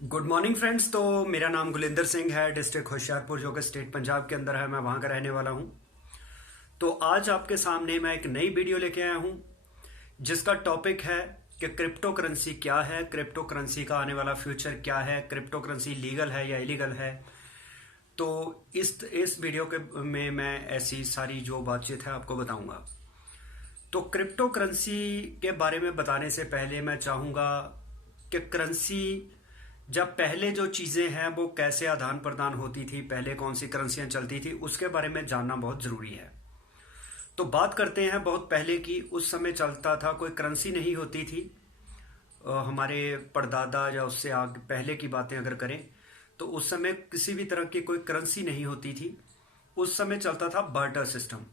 Good morning friends. तो मेरा नाम गुलिंदर सिंह है, डिस्ट्रिक्ट होशियारपुर जो कि स्टेट पंजाब के अंदर है। मैं वहाँ का रहने वाला हूँ। तो आज आपके सामने मैं एक नई वीडियो लेके आया हूँ जिसका टॉपिक है कि क्रिप्टो करेंसी क्या है, क्रिप्टो करेंसी का आने वाला फ्यूचर क्या है, क्रिप्टो करेंसी लीगल है या इलीगल है। तो इस वीडियो के में मैं ऐसी सारी जो बातचीत है आपको बताऊंगा। तो क्रिप्टो करेंसी के बारे में बताने से पहले मैं चाहूँगा कि करेंसी जब पहले जो चीज़ें हैं वो कैसे आदान प्रदान होती थी, पहले कौन सी करेंसियाँ चलती थी, उसके बारे में जानना बहुत ज़रूरी है। तो बात करते हैं बहुत पहले की। उस समय चलता था, कोई करेंसी नहीं होती थी। हमारे परदादा या उससे आगे पहले की बातें अगर करें तो उस समय किसी भी तरह की कोई करेंसी नहीं होती थी। उस समय चलता था बार्टर सिस्टम।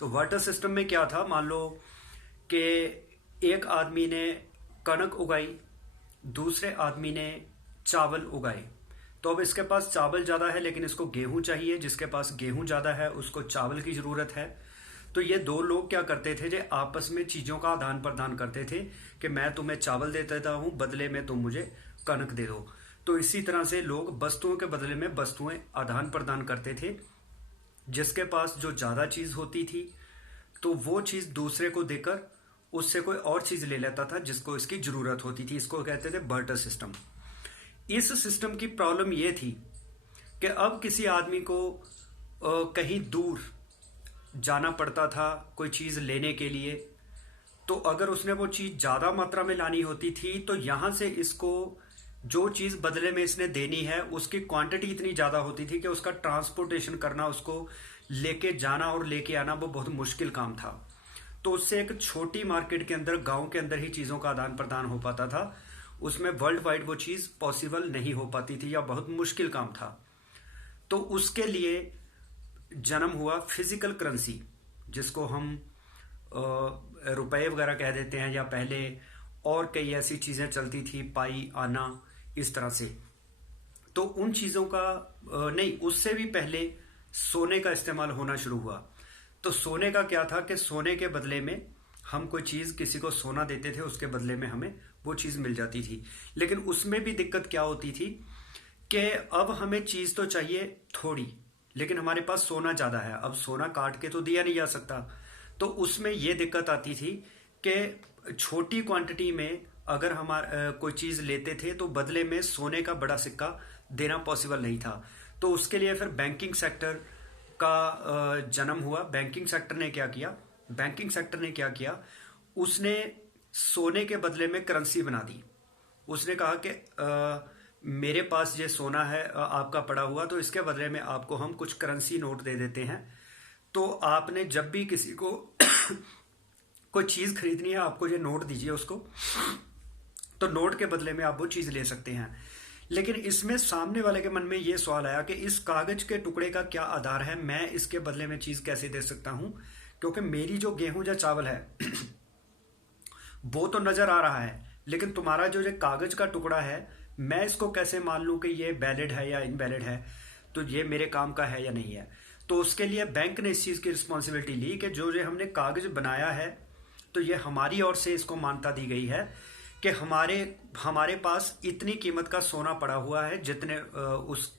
तो बार्टर सिस्टम में क्या था, मान लो कि एक आदमी ने कणक उगाई, दूसरे आदमी ने चावल उगाए। तो अब इसके पास चावल ज़्यादा है लेकिन इसको गेहूं चाहिए, जिसके पास गेहूं ज़्यादा है उसको चावल की ज़रूरत है। तो ये दो लोग क्या करते थे, जो आपस में चीज़ों का आदान प्रदान करते थे कि मैं तुम्हें चावल दे देता हूँ, बदले में तुम मुझे कणक दे दो। तो इसी तरह से लोग वस्तुओं के बदले में वस्तुएं आदान प्रदान करते थे। जिसके पास जो ज़्यादा चीज़ होती थी तो वो चीज़ दूसरे को देकर उससे कोई और चीज़ ले लेता था जिसको इसकी ज़रूरत होती थी। इसको कहते थे बार्टर सिस्टम। इस सिस्टम की प्रॉब्लम ये थी कि अब किसी आदमी को कहीं दूर जाना पड़ता था कोई चीज़ लेने के लिए। तो अगर उसने वो चीज़ ज़्यादा मात्रा में लानी होती थी तो यहाँ से इसको जो चीज़ बदले में इसने देनी है उसकी क्वांटिटी इतनी ज़्यादा होती थी कि उसका ट्रांसपोर्टेशन करना, उसको लेके जाना और लेके आना वो बहुत मुश्किल काम था। तो उससे एक छोटी मार्केट के अंदर, गांव के अंदर ही चीज़ों का आदान प्रदान हो पाता था। उसमें वर्ल्ड वाइड वो चीज़ पॉसिबल नहीं हो पाती थी या बहुत मुश्किल काम था। तो उसके लिए जन्म हुआ फिजिकल करेंसी, जिसको हम रुपए वगैरह कह देते हैं, या पहले और कई ऐसी चीज़ें चलती थी, पाई, आना, इस तरह से। तो उन चीज़ों का नहीं, उससे भी पहले सोने का इस्तेमाल होना शुरू हुआ। तो सोने का क्या था कि सोने के बदले में हम कोई चीज़ किसी को सोना देते थे, उसके बदले में हमें वो चीज़ मिल जाती थी। लेकिन उसमें भी दिक्कत क्या होती थी कि अब हमें चीज़ तो चाहिए थोड़ी, लेकिन हमारे पास सोना ज़्यादा है। अब सोना काट के तो दिया नहीं जा सकता। तो उसमें ये दिक्कत आती थी कि छोटी क्वांटिटी में अगर हमारा कोई चीज़ लेते थे तो बदले में सोने का बड़ा सिक्का देना पॉसिबल नहीं था। तो उसके लिए फिर बैंकिंग सेक्टर का जन्म हुआ। बैंकिंग सेक्टर ने क्या किया, उसने सोने के बदले में करेंसी बना दी। उसने कहा कि मेरे पास ये सोना है आपका पड़ा हुआ, तो इसके बदले में आपको हम कुछ करेंसी नोट दे देते हैं। तो आपने जब भी किसी को कोई चीज़ खरीदनी है, आपको ये नोट दीजिए उसको, तो नोट के बदले में आप वो चीज़ ले सकते हैं। लेकिन इसमें सामने वाले के मन में ये सवाल आया कि इस कागज के टुकड़े का क्या आधार है, मैं इसके बदले में चीज़ कैसे दे सकता हूं, क्योंकि मेरी जो गेहूं या चावल है वो तो नजर आ रहा है, लेकिन तुम्हारा जो ये कागज का टुकड़ा है, मैं इसको कैसे मान लूं कि ये वैलिड है या इनवैलिड है, तो ये मेरे काम का है या नहीं है। तो उसके लिए बैंक ने इस चीज़ की रिस्पॉन्सिबिलिटी ली कि जो ये हमने कागज बनाया है तो ये हमारी ओर से इसको मान्यता दी गई है कि हमारे हमारे पास इतनी कीमत का सोना पड़ा हुआ है जितने उस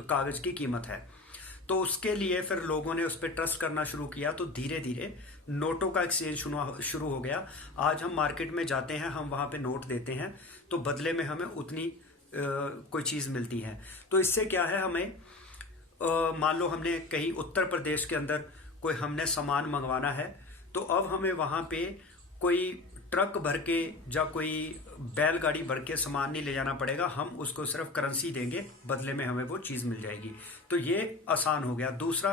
कागज की कीमत है। तो उसके लिए फिर लोगों ने उस पर ट्रस्ट करना शुरू किया। तो धीरे धीरे नोटों का एक्सचेंज शुरू हो गया। आज हम मार्केट में जाते हैं, हम वहाँ पे नोट देते हैं, तो बदले में हमें उतनी कोई चीज़ मिलती है। तो इससे क्या है, हमें मान लो हमने कहीं उत्तर प्रदेश के अंदर कोई हमने सामान मंगवाना है, तो अब हमें वहाँ पे कोई ट्रक भर के या कोई बैलगाड़ी भर के सामान नहीं ले जाना पड़ेगा। हम उसको सिर्फ करेंसी देंगे, बदले में हमें वो चीज़ मिल जाएगी। तो ये आसान हो गया। दूसरा,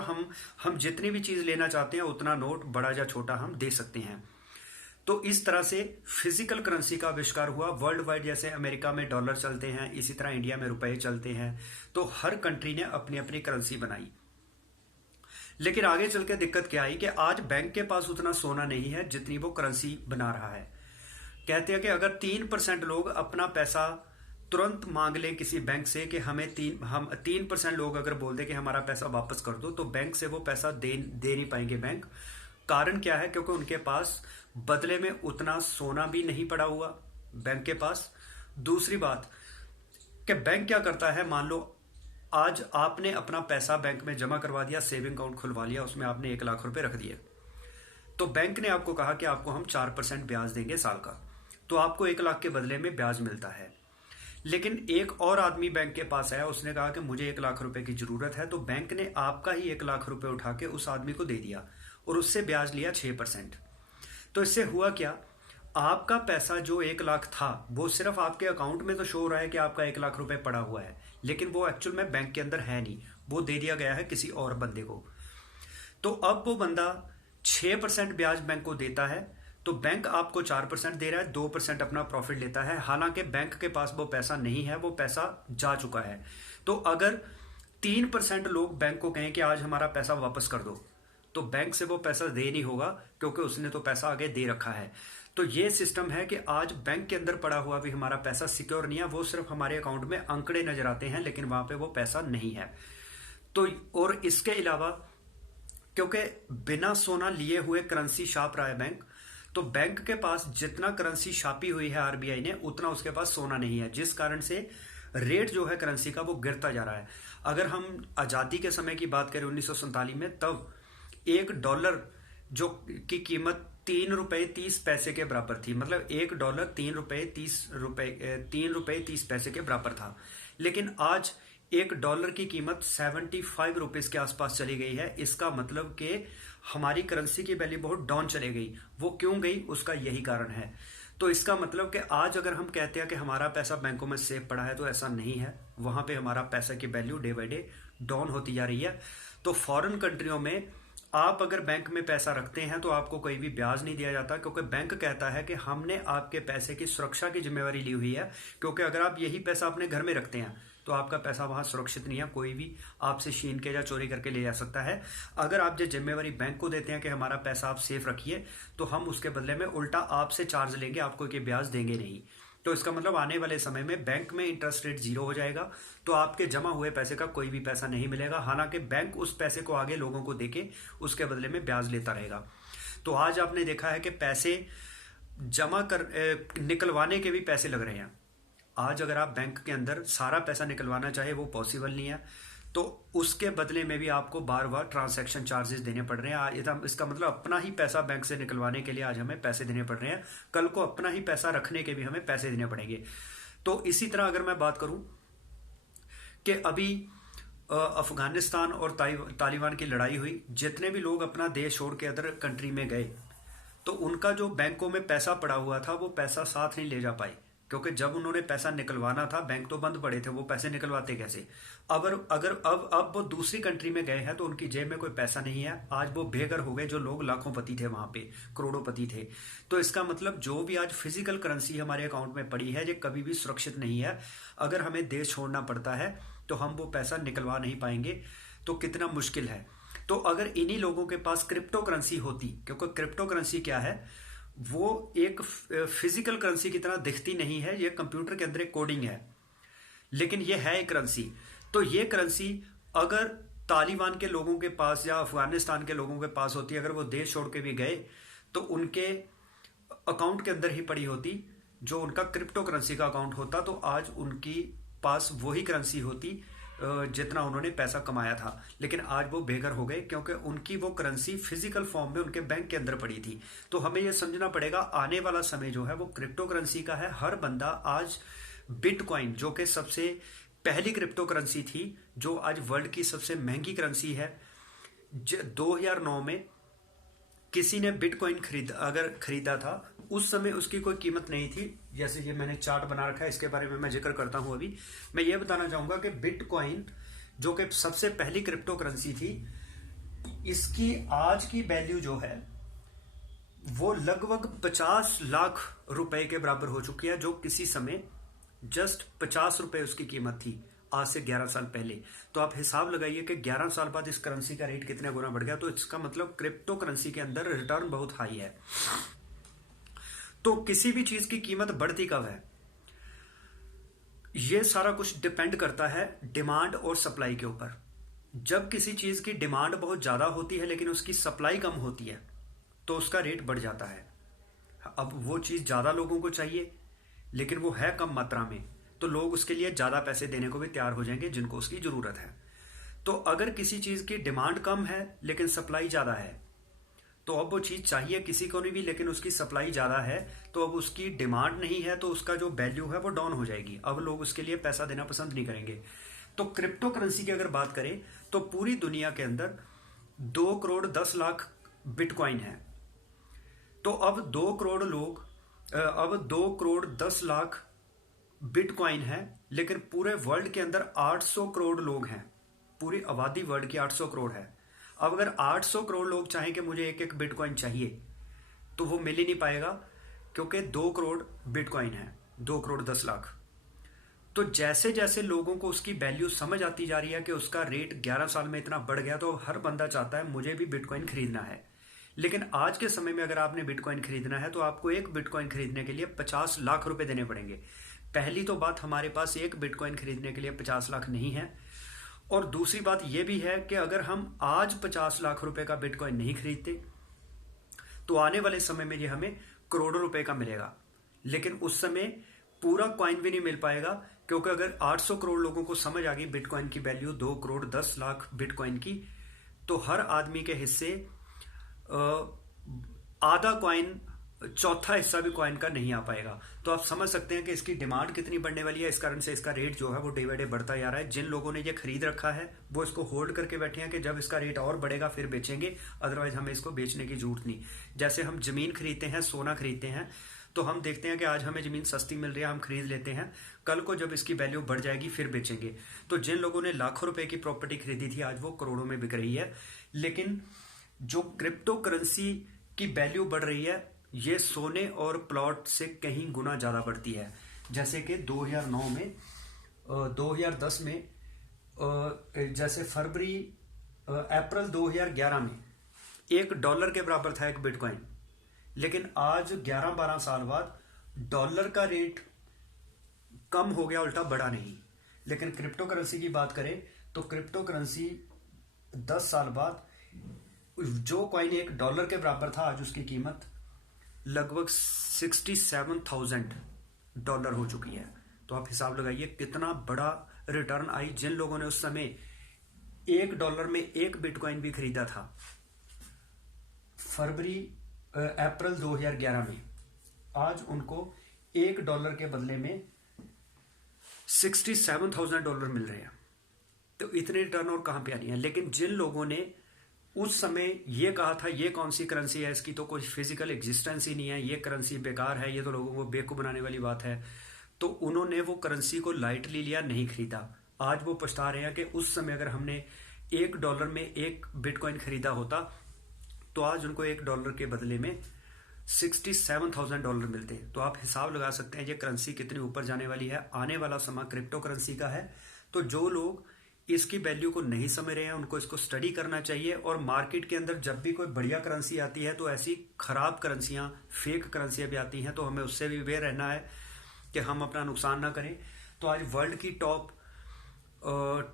हम जितनी भी चीज़ लेना चाहते हैं उतना नोट बड़ा या छोटा हम दे सकते हैं। तो इस तरह से फिजिकल करेंसी का आविष्कार हुआ वर्ल्ड वाइड। जैसे अमेरिका में डॉलर चलते हैं, इसी तरह इंडिया में रुपए चलते हैं। तो हर कंट्री ने अपनी अपनी करेंसी बनाई। लेकिन आगे चल के दिक्कत क्या आई कि आज बैंक के पास उतना सोना नहीं है जितनी वो करेंसी बना रहा है। कहते हैं कि अगर 3% लोग अपना पैसा तुरंत मांग लें किसी बैंक से कि हम 3% लोग अगर बोल दें कि हमारा पैसा वापस कर दो, तो बैंक से वो पैसा दे नहीं पाएंगे बैंक। कारण क्या है, क्योंकि उनके पास बदले में उतना सोना भी नहीं पड़ा हुआ बैंक के पास। दूसरी बात कि बैंक क्या करता है, मान लो आज आपने अपना पैसा बैंक में जमा करवा दिया, सेविंग अकाउंट खुलवा लिया, उसमें आपने 1 लाख रुपए रख दिए। तो बैंक ने आपको कहा कि आपको हम 4% ब्याज देंगे साल का, तो आपको 1 लाख के बदले में ब्याज मिलता है। लेकिन एक और आदमी बैंक के पास आया, उसने कहा कि मुझे 1 लाख रुपए की जरूरत है, तो बैंक ने आपका ही 1 लाख रुपए उठा के उस आदमी को दे दिया और उससे ब्याज लिया 6%। तो इससे हुआ क्या, आपका पैसा जो 1 लाख था वो सिर्फ आपके अकाउंट में तो शो हो रहा है कि आपका 1 लाख रुपए पड़ा हुआ है, लेकिन वो एक्चुअल में बैंक के अंदर है नहीं, वो दे दिया गया है किसी और बंदे को। तो अब वो बंदा 6% ब्याज बैंक को देता है, तो बैंक आपको 4% दे रहा है, 2% अपना प्रॉफिट लेता है। हालांकि बैंक के पास वो पैसा नहीं है, वो पैसा जा चुका है। तो अगर 3% लोग बैंक को कहें कि आज हमारा पैसा वापस कर दो, तो बैंक से वो पैसा दे नहीं होगा, क्योंकि उसने तो पैसा आगे दे रखा है। तो ये सिस्टम है कि आज बैंक के अंदर पड़ा हुआ भी हमारा पैसा सिक्योर नहीं है, वो सिर्फ हमारे अकाउंट में अंकड़े नजर आते हैं, लेकिन वहां पे वो पैसा नहीं है। तो और इसके अलावा क्योंकि बिना सोना लिए हुए करेंसी छाप रहा है बैंक, तो बैंक के पास जितना करेंसी छापी हुई है आरबीआई ने, उतना उसके पास सोना नहीं है, जिस कारण से रेट जो है करेंसी का वो गिरता जा रहा है। अगर हम आज़ादी के समय की बात करें 1947 में, तब $1 जो की कीमत 3 रुपए 30 पैसे के बराबर थी, मतलब $1 3 रुपए 30 पैसे के बराबर था। लेकिन आज $1 की कीमत 75 रुपीज के आसपास चली गई है। इसका मतलब कि हमारी करेंसी की वैल्यू बहुत डाउन चली गई। वो क्यों गई, उसका यही कारण है। तो इसका मतलब कि आज अगर हम कहते हैं कि हमारा पैसा बैंकों में सेफ पड़ा है, तो ऐसा नहीं है। वहां पे हमारा पैसा की value day by day down होती जा रही है। तो फॉरेन कंट्रियों में आप अगर बैंक में पैसा रखते हैं तो आपको कोई भी ब्याज नहीं दिया जाता, क्योंकि बैंक कहता है कि हमने आपके पैसे की सुरक्षा की जिम्मेवारी ली हुई है। क्योंकि अगर आप यही पैसा अपने घर में रखते हैं तो आपका पैसा वहां सुरक्षित नहीं है, कोई भी आपसे छीन के या चोरी करके ले जा सकता है। अगर आप जो जिम्मेवारी बैंक को देते हैं कि हमारा पैसा आप सेफ रखिए, तो हम उसके बदले में उल्टा आपसे चार्ज लेंगे, आपको कोई ब्याज देंगे नहीं। तो इसका मतलब आने वाले समय में बैंक में इंटरेस्ट रेट 0 हो जाएगा, तो आपके जमा हुए पैसे का कोई भी पैसा नहीं मिलेगा। हालांकि बैंक उस पैसे को आगे लोगों को देके उसके बदले में ब्याज लेता रहेगा। तो आज आपने देखा है कि पैसे जमा कर निकलवाने के भी पैसे लग रहे हैं। आज अगर आप बैंक के अंदर सारा पैसा निकलवाना चाहे वो पॉसिबल नहीं है, तो उसके बदले में भी आपको बार बार ट्रांजैक्शन चार्जेस देने पड़ रहे हैं। इसका मतलब अपना ही पैसा बैंक से निकलवाने के लिए आज हमें पैसे देने पड़ रहे हैं, कल को अपना ही पैसा रखने के भी हमें पैसे देने पड़ेंगे। तो इसी तरह अगर मैं बात करूं कि अभी अफगानिस्तान और तालिबान की लड़ाई हुई, जितने भी लोग अपना देश छोड़ के अदर कंट्री में गए, तो उनका जो बैंकों में पैसा पड़ा हुआ था वो पैसा साथ नहीं ले जा पाए, क्योंकि जब उन्होंने पैसा निकलवाना था बैंक तो बंद पड़े थे, वो पैसे निकलवाते कैसे। अब वो दूसरी कंट्री में गए हैं तो उनकी जेब में कोई पैसा नहीं है। आज वो बेघर हो गए, जो लोग लाखों पति थे वहां पे, करोड़ों थे। तो इसका मतलब जो भी आज फिजिकल करेंसी हमारे अकाउंट में पड़ी है, ये कभी भी सुरक्षित नहीं है। अगर हमें देश छोड़ना पड़ता है तो हम वो पैसा निकलवा नहीं पाएंगे, तो कितना मुश्किल है। तो अगर इन्हीं लोगों के पास क्रिप्टो करेंसी होती, क्योंकि क्रिप्टो करेंसी क्या है, वो एक फिजिकल करेंसी की तरह दिखती नहीं है, ये कंप्यूटर के अंदर एक कोडिंग है, लेकिन ये है एक करेंसी। तो ये करेंसी अगर तालिबान के लोगों के पास या अफगानिस्तान के लोगों के पास होती, अगर वो देश छोड़ के भी गए, तो उनके अकाउंट के अंदर ही पड़ी होती, जो उनका क्रिप्टो करेंसी का अकाउंट होता, तो आज उनकी पास वही करेंसी होती जितना उन्होंने पैसा कमाया था। लेकिन आज वो बेघर हो गए, क्योंकि उनकी वो करेंसी फिजिकल फॉर्म में उनके बैंक के अंदर पड़ी थी। तो हमें ये समझना पड़ेगा, आने वाला समय जो है वो क्रिप्टो करेंसी का है। हर बंदा आज बिटकॉइन, जो कि सबसे पहली क्रिप्टो करेंसी थी, जो आज वर्ल्ड की सबसे महंगी करेंसी है, 2009 में किसी ने बिटकॉइन खरीदा था, उस समय उसकी कोई कीमत नहीं थी। जैसे ये मैंने चार्ट बना रखा है, इसके बारे में मैं जिक्र करता हूं। अभी मैं ये बताना चाहूंगा कि बिटकॉइन, जो कि सबसे पहली क्रिप्टो करेंसी थी, इसकी आज की वैल्यू जो है वो लगभग 50 लाख रुपए के बराबर हो चुकी है, जो किसी समय जस्ट 50 रुपए उसकी कीमत थी, आज से 11 साल पहले। तो आप हिसाब लगाइए कि 11 साल बाद इस करेंसी का रेट कितने गुना बढ़ गया। तो इसका मतलब क्रिप्टो करेंसी के अंदर रिटर्न बहुत हाई है। तो किसी भी चीज की कीमत बढ़ती कब है, यह सारा कुछ डिपेंड करता है डिमांड और सप्लाई के ऊपर। जब किसी चीज की डिमांड बहुत ज्यादा होती है लेकिन उसकी सप्लाई कम होती है, तो उसका रेट बढ़ जाता है। अब वो चीज ज्यादा लोगों को चाहिए लेकिन वो है कम मात्रा में, तो लोग उसके लिए ज़्यादा पैसे देने को भी तैयार हो जाएंगे जिनको उसकी ज़रूरत है। तो अगर किसी चीज़ की डिमांड कम है लेकिन सप्लाई ज़्यादा है, तो अब वो चीज़ चाहिए किसी को नहीं भी, लेकिन उसकी सप्लाई ज़्यादा है, तो अब उसकी डिमांड नहीं है, तो उसका जो वैल्यू है वो डाउन हो जाएगी। अब लोग उसके लिए पैसा देना पसंद नहीं करेंगे। तो क्रिप्टो करेंसी की अगर बात करें तो पूरी दुनिया के अंदर 2 करोड़ 10 लाख बिटकॉइन है। तो अब 2 करोड़ 10 लाख बिटकॉइन है, लेकिन पूरे वर्ल्ड के अंदर 800 करोड़ लोग हैं। पूरी आबादी वर्ल्ड की 800 करोड़ है। अब अगर 800 करोड़ लोग चाहें कि मुझे एक एक बिटकॉइन चाहिए, तो वो मिल ही नहीं पाएगा, क्योंकि 2 करोड़ बिटकॉइन है, 2 करोड़ 10 लाख। तो जैसे जैसे लोगों को उसकी वैल्यू समझ आती जा रही है कि उसका रेट 11 साल में इतना बढ़ गया, तो हर बंदा चाहता है मुझे भी बिटकॉइन खरीदना है। लेकिन आज के समय में अगर आपने बिटकॉइन खरीदना है तो आपको एक बिटकॉइन खरीदने के लिए 50 लाख रुपए देने पड़ेंगे। पहली तो बात, हमारे पास एक बिटकॉइन खरीदने के लिए 50 लाख नहीं है। और दूसरी बात यह भी है कि अगर हम आज 50 लाख रुपए का बिटकॉइन नहीं खरीदते तो आने वाले समय में ये हमें करोड़ों रुपए का मिलेगा, लेकिन उस समय पूरा कॉइन भी नहीं मिल पाएगा, क्योंकि अगर 800 करोड़ लोगों को समझ आ गई बिटकॉइन की वैल्यू 2 करोड़ 10 लाख बिटकॉइन की, तो हर आदमी के हिस्से आधा कॉइन, चौथा हिस्सा भी कॉइन का नहीं आ पाएगा। तो आप समझ सकते हैं कि इसकी डिमांड कितनी बढ़ने वाली है। इस कारण से इसका रेट जो है वो डे बाय डे बढ़ता जा रहा है। जिन लोगों ने ये खरीद रखा है वो इसको होल्ड करके बैठे हैं कि जब इसका रेट और बढ़ेगा फिर बेचेंगे, अदरवाइज हमें इसको बेचने की जरूरत नहीं। जैसे हम जमीन खरीदते हैं, सोना खरीदते हैं, तो हम देखते हैं कि आज हमें जमीन सस्ती मिल रही है, हम खरीद लेते हैं, कल को जब इसकी वैल्यू बढ़ जाएगी फिर बेचेंगे। तो जिन लोगों ने लाखों रुपए की प्रॉपर्टी खरीदी थी आज वो करोड़ों में बिक रही है। लेकिन जो क्रिप्टो करेंसी की वैल्यू बढ़ रही है, ये सोने और प्लॉट से कहीं गुना ज्यादा बढ़ती है। जैसे कि 2009 में 2010 में जैसे फरवरी अप्रैल 2011 में $1 के बराबर था एक बिटकॉइन, लेकिन आज 11-12 साल बाद डॉलर का रेट कम हो गया, उल्टा बढ़ा नहीं। लेकिन क्रिप्टो करेंसी की बात करें तो क्रिप्टो करेंसी 10 साल बाद जो कॉइन $1 के बराबर था, आज उसकी कीमत लगभग $67,000 हो चुकी है। तो आप हिसाब लगाइए कितना बड़ा रिटर्न आई जिन लोगों ने उस समय $1 में एक बिटकॉइन भी खरीदा था अप्रैल 2011 में। आज उनको $1 के बदले में $67,000 मिल रहे हैं। तो इतने रिटर्न और कहां पे आनी है। लेकिन जिन लोगों ने उस समय ये कहा था ये कौन सी करेंसी है, इसकी तो कोई फिजिकल एग्जिस्टेंस ही नहीं है, ये करेंसी बेकार है, ये तो लोगों को बेवकूफ बनाने वाली बात है, तो उन्होंने वो करेंसी को लाइटली लिया, नहीं खरीदा। आज वो पछता रहे हैं कि उस समय अगर हमने $1 में एक बिटकॉइन खरीदा होता तो आज उनको $1 के बदले में $67,000 मिलते। तो आप हिसाब लगा सकते हैं ये करेंसी कितनी ऊपर जाने वाली है। आने वाला समय क्रिप्टो करेंसी का है। तो जो लोग इसकी वैल्यू को नहीं समझ रहे हैं उनको इसको स्टडी करना चाहिए। और मार्केट के अंदर जब भी कोई बढ़िया करेंसी आती है तो ऐसी खराब करेंसियां, फेक करेंसियां भी आती हैं, तो हमें उससे भी अवेयर रहना है कि हम अपना नुकसान ना करें। तो आज वर्ल्ड की टॉप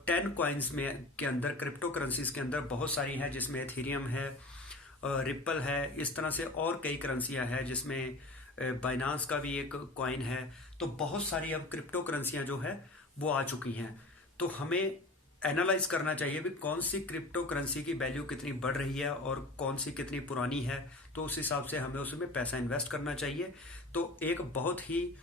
10 कॉइन्स में के अंदर क्रिप्टो करेंसीज के अंदर बहुत सारी हैं, जिसमें एथेरियम है, रिपल है, इस तरह से और कई करेंसियां हैं, जिसमें बाइनांस का भी एक कॉइन है। तो बहुत सारी अब क्रिप्टो करेंसियां जो है वो आ चुकी हैं। तो हमें एनालाइज करना चाहिए भी कौन सी क्रिप्टो करेंसी की वैल्यू कितनी बढ़ रही है और कौन सी कितनी पुरानी है, तो उस हिसाब से हमें उसमें पैसा इन्वेस्ट करना चाहिए। तो एक बहुत ही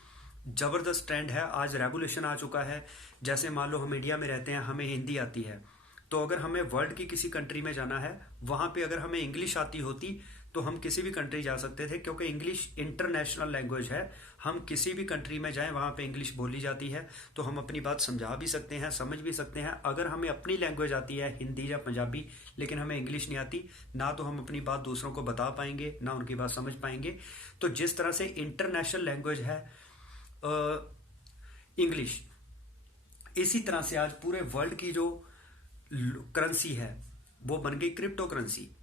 जबरदस्त ट्रेंड है, आज रेवोल्यूशन आ चुका है। जैसे मान लो हम इंडिया में रहते हैं, हमें हिंदी आती है, तो अगर हमें वर्ल्ड की किसी कंट्री में जाना है, वहां पे अगर हमें इंग्लिश आती होती तो हम किसी भी कंट्री जा सकते थे, क्योंकि इंग्लिश इंटरनेशनल लैंग्वेज है। हम किसी भी कंट्री में जाएं वहां पे इंग्लिश बोली जाती है, तो हम अपनी बात समझा भी सकते हैं, समझ भी सकते हैं। अगर हमें अपनी लैंग्वेज आती है हिंदी या पंजाबी, लेकिन हमें इंग्लिश नहीं आती, ना तो हम अपनी बात दूसरों को बता पाएंगे ना उनकी बात समझ पाएंगे। तो जिस तरह से इंटरनेशनल लैंग्वेज है इंग्लिश, इसी तरह से आज पूरे वर्ल्ड की जो करेंसी है वो बन गई क्रिप्टो करेंसी।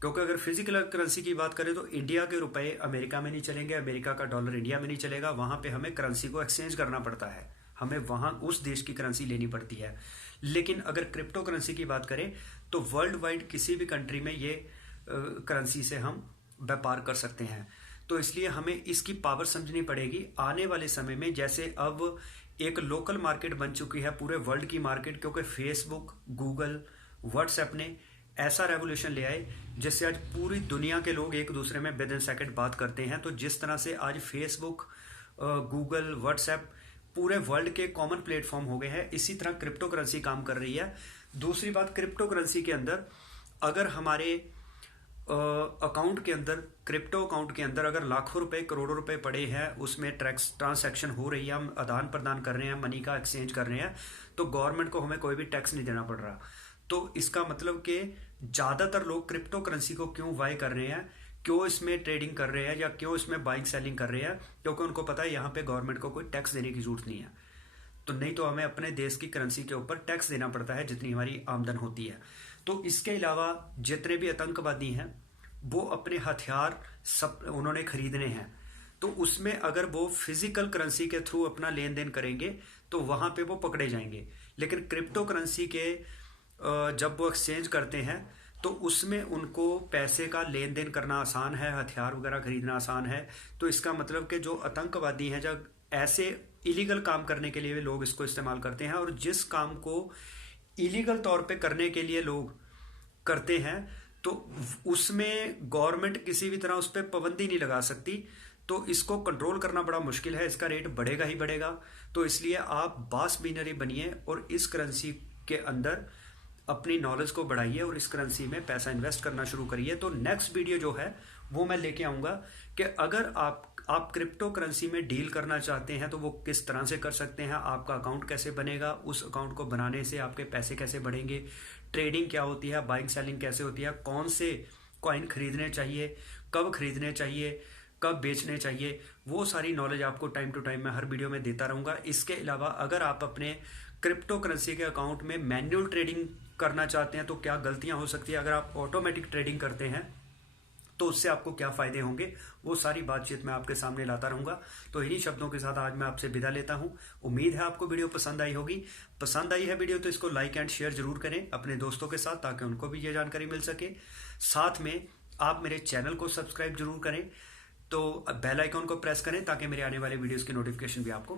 क्योंकि अगर फिजिकल करेंसी की बात करें तो इंडिया के रुपए अमेरिका में नहीं चलेंगे, अमेरिका का डॉलर इंडिया में नहीं चलेगा, वहां पे हमें करेंसी को एक्सचेंज करना पड़ता है, हमें वहां उस देश की करेंसी लेनी पड़ती है। लेकिन अगर क्रिप्टो करेंसी की बात करें तो वर्ल्ड वाइड किसी भी कंट्री में ये करेंसी से हम व्यापार कर सकते हैं। तो इसलिए हमें इसकी पावर समझनी पड़ेगी। आने वाले समय में जैसे अब एक लोकल मार्केट बन चुकी है पूरे वर्ल्ड की मार्केट, क्योंकि फेसबुक, गूगल, व्हाट्सएप ने ऐसा रेवोल्यूशन ले आए जिससे आज पूरी दुनिया के लोग एक दूसरे में विद इन सेकंड बात करते हैं। तो जिस तरह से आज फेसबुक, गूगल, व्हाट्सएप पूरे वर्ल्ड के कॉमन प्लेटफॉर्म हो गए हैं, इसी तरह क्रिप्टो करेंसी काम कर रही है। दूसरी बात, क्रिप्टो करेंसी के अंदर अगर हमारे अकाउंट के अंदर, क्रिप्टो अकाउंट के अंदर अगर लाखों रुपए, करोड़ों रुपए पड़े हैं, उसमें ट्रांसैक्शन हो रही है, हम आदान प्रदान कर रहे हैं, मनी का एक्सचेंज कर रहे हैं, तो गवर्नमेंट को हमें कोई भी टैक्स नहीं देना पड़ रहा। तो इसका मतलब कि ज़्यादातर लोग क्रिप्टो करेंसी को क्यों बाय कर रहे हैं, क्यों इसमें ट्रेडिंग कर रहे हैं या क्यों इसमें बाइंग सेलिंग कर रहे हैं, क्योंकि उनको पता है यहाँ पे गवर्नमेंट को कोई टैक्स देने की जरूरत नहीं है। तो नहीं तो हमें अपने देश की करेंसी के ऊपर टैक्स देना पड़ता है जितनी हमारी आमदन होती है। तो इसके अलावा जितने भी आतंकवादी हैं वो अपने हथियार सब उन्होंने खरीदने हैं, तो उसमें अगर वो फिजिकल करेंसी के थ्रू अपना लेन देन करेंगे तो वहां पे वो पकड़े जाएंगे। लेकिन क्रिप्टो करेंसी के जब वो एक्सचेंज करते हैं तो उसमें उनको पैसे का लेन देन करना आसान है, हथियार वगैरह खरीदना आसान है। तो इसका मतलब कि जो आतंकवादी हैं, जब ऐसे इलीगल काम करने के लिए भी लोग इसको इस्तेमाल करते हैं, और जिस काम को इलीगल तौर पे करने के लिए लोग करते हैं तो उसमें गवर्नमेंट किसी भी तरह उस पर पाबंदी नहीं लगा सकती। तो इसको कंट्रोल करना बड़ा मुश्किल है, इसका रेट बढ़ेगा ही बढ़ेगा। तो इसलिए आप बास बिनरी बनिए और इस करेंसी के अंदर अपनी नॉलेज को बढ़ाइए और इस करेंसी में पैसा इन्वेस्ट करना शुरू करिए। तो नेक्स्ट वीडियो जो है वो मैं लेके आऊँगा कि अगर आप क्रिप्टो करेंसी में डील करना चाहते हैं तो वो किस तरह से कर सकते हैं, आपका अकाउंट कैसे बनेगा, उस अकाउंट को बनाने से आपके पैसे कैसे बढ़ेंगे, ट्रेडिंग क्या होती है, बाइंग सेलिंग कैसे होती है, कौन से कॉइन खरीदने चाहिए, कब खरीदने चाहिए, कब बेचने चाहिए, वो सारी नॉलेज आपको टाइम टू टाइम मैं हर वीडियो में देता रहूँगा। इसके अलावा अगर आप अपने क्रिप्टो करेंसी के अकाउंट में मैन्युअल ट्रेडिंग करना चाहते हैं तो क्या गलतियाँ हो सकती है, अगर आप ऑटोमेटिक ट्रेडिंग करते हैं तो उससे आपको क्या फ़ायदे होंगे, वो सारी बातचीत मैं आपके सामने लाता रहूँगा। तो इन्हीं शब्दों के साथ आज मैं आपसे विदा लेता हूँ। उम्मीद है आपको वीडियो पसंद आई होगी। पसंद आई है वीडियो तो इसको लाइक एंड शेयर जरूर करें अपने दोस्तों के साथ, ताकि उनको भी ये जानकारी मिल सके। साथ में आप मेरे चैनल को सब्सक्राइब जरूर करें, तो बेल आइकॉन को प्रेस करें ताकि मेरे आने वाले वीडियोज़ की नोटिफिकेशन भी आपको